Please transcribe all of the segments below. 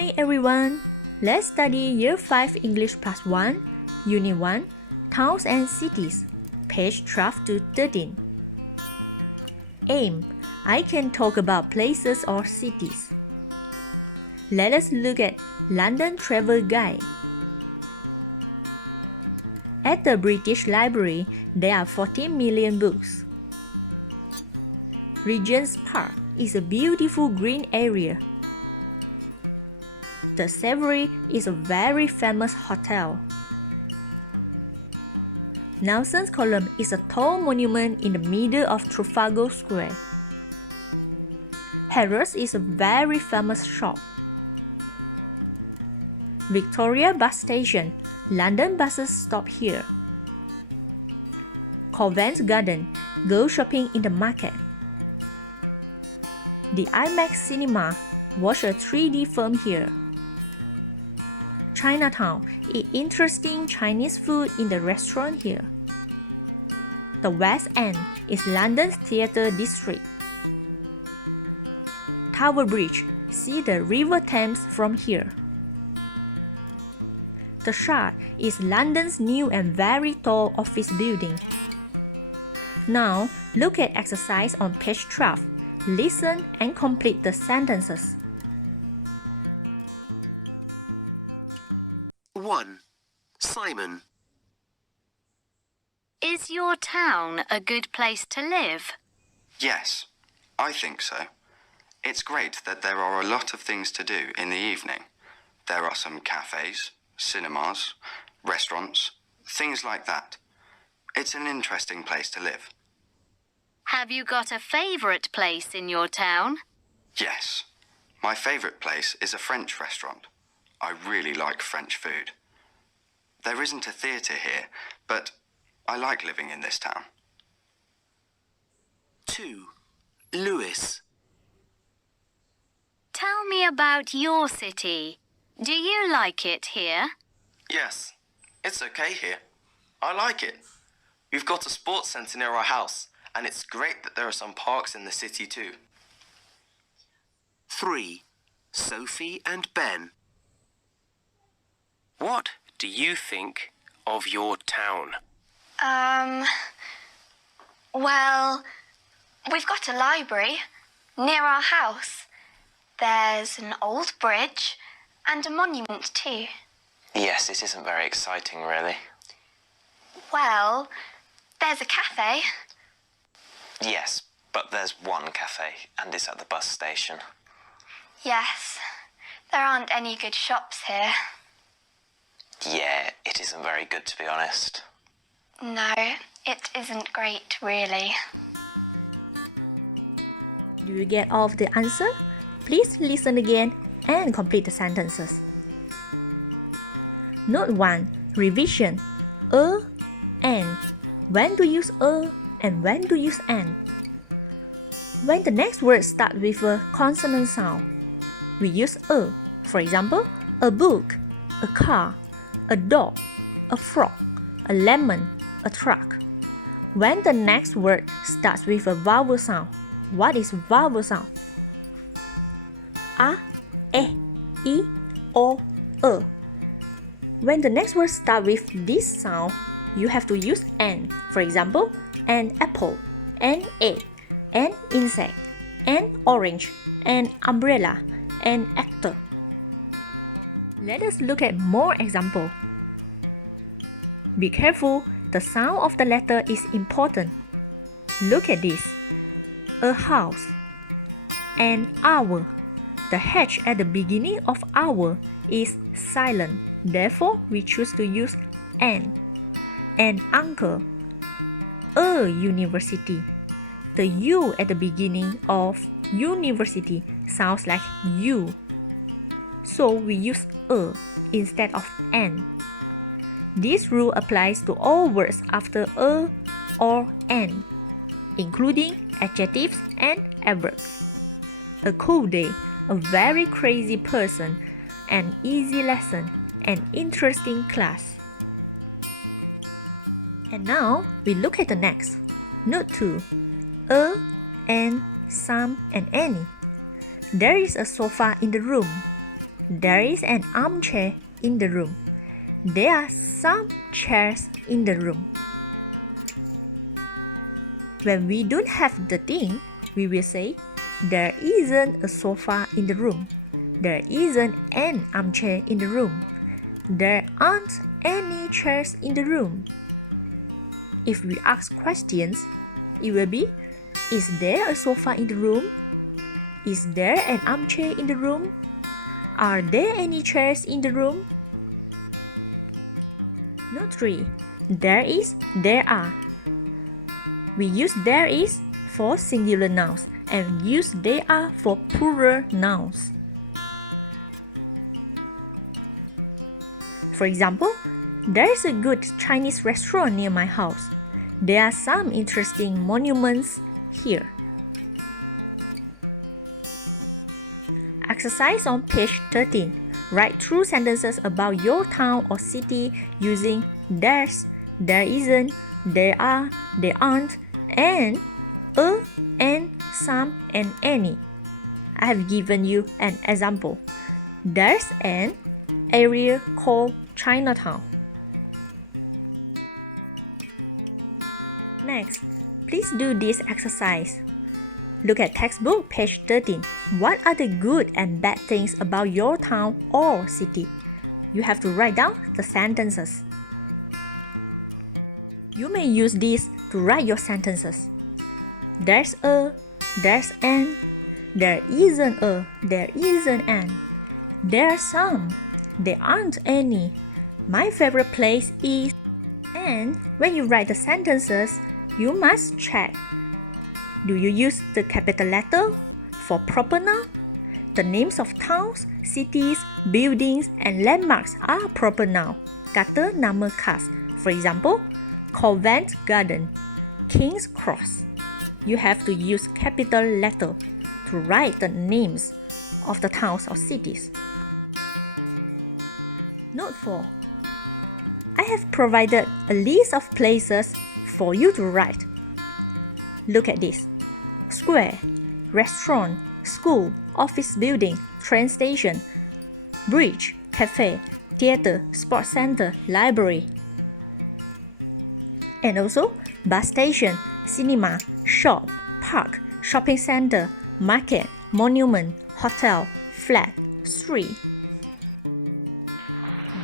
Hi everyone! Let's study Year 5 English Plus 1, Unit 1, Towns and Cities, page 12 to 13. Aim. I can talk about places or cities. Let us look at London Travel Guide. At the British Library, there are 14 million books. Regent's Park is a beautiful green area. The Savoy is a very famous hotel. Nelson's Column is a tall monument in the middle of Trafalgar Square. Harrods is a very famous shop. Victoria Bus Station, London buses stop here. Covent Garden, go shopping in the market. The IMAX Cinema, watch a 3D film here. Chinatown, eat interesting Chinese food in the restaurant here. The West End is London's theatre district. Tower Bridge, see the River Thames from here. The Shard is London's new and very tall office building. Now, look at exercise on page 12. Listen and complete the sentences. 1. Simon. Is your town a good place to live? Yes, I think so. It's great that there are a lot of things to do in the evening. There are some cafes, cinemas, restaurants, things like that. It's an interesting place to live. Have you got a favourite place in your town? Yes, my favourite place is a French restaurant. I really like French food. There isn't a theatre here, but I like living in this town. 2. Lewis. Tell me about your city. Do you like it here? Yes, it's okay here. I like it. We've got a sports centre near our house, and it's great that there are some parks in the city too. 3. Sophie and Ben. What do you think of your town? Well, we've got a library near our house. There's an old bridge and a monument too. Yes, it isn't very exciting, really. Well, there's a cafe. Yes, but there's one cafe, and it's at the bus station. Yes, there aren't any good shops here. Yeah, it isn't very good, to be honest. No, it isn't great, really. Do you get all of the answer? Please listen again and complete the sentences. Note 1. Revision. And. When to use and when to use and. When the next word starts with a consonant sound, we use a. For example, a book, a car, a dog, a frog, a lemon, a truck. When the next word starts with a vowel sound, what is vowel sound? A, E, O, E. When the next word starts with this sound, you have to use an. For example, an apple, an egg, an insect, an orange, an umbrella, an actor. Let us look at more examples. Be careful, the sound of the letter is important. Look at this. A house. An hour. The H at the beginning of hour is silent. Therefore, we choose to use an. An uncle. A university. The U at the beginning of university sounds like U. So we use a instead of an. This rule applies to all words after a or an, including adjectives and adverbs. A cool day, a very crazy person, an easy lesson, an interesting class. And now we look at the next. Note 2. A, an, some, and any. There is a sofa in the room. There is an armchair in the room. There are some chairs in the room. When we don't have the thing, we will say, there isn't a sofa in the room. There isn't an armchair in the room. There aren't any chairs in the room. If we ask questions, it will be, is there a sofa in the room? Is there an armchair in the room? Are there any chairs in the room? Note 3. There is, there are. We use there is for singular nouns and use they are for plural nouns. For example, there is a good Chinese restaurant near my house. There are some interesting monuments here. Exercise on page 13. Write true sentences about your town or city using there's, there isn't, there are, there aren't, and a, and, some, and any. I have given you an example. There's an area called Chinatown. Next, please do this exercise. Look at textbook page 13. What are the good and bad things about your town or city? You have to write down the sentences. You may use this to write your sentences. There's a, there's an, there isn't a, there isn't an, there are some, there aren't any, my favorite place is, and when you write the sentences, you must check. Do you use the capital letter for proper noun? The names of towns, cities, buildings, and landmarks are proper noun. Kata nama khas. For example, Covent Garden, King's Cross. You have to use capital letter to write the names of the towns or cities. Note 4. I have provided a list of places for you to write. Look at this. Square, restaurant, school, office building, train station, bridge, cafe, theater, sports center, library. And also bus station, cinema, shop, park, shopping center, market, monument, hotel, flat, street.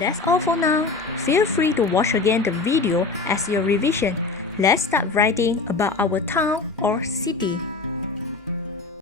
That's all for now. Feel free to watch again the video as your revision. Let's start writing about our town or city.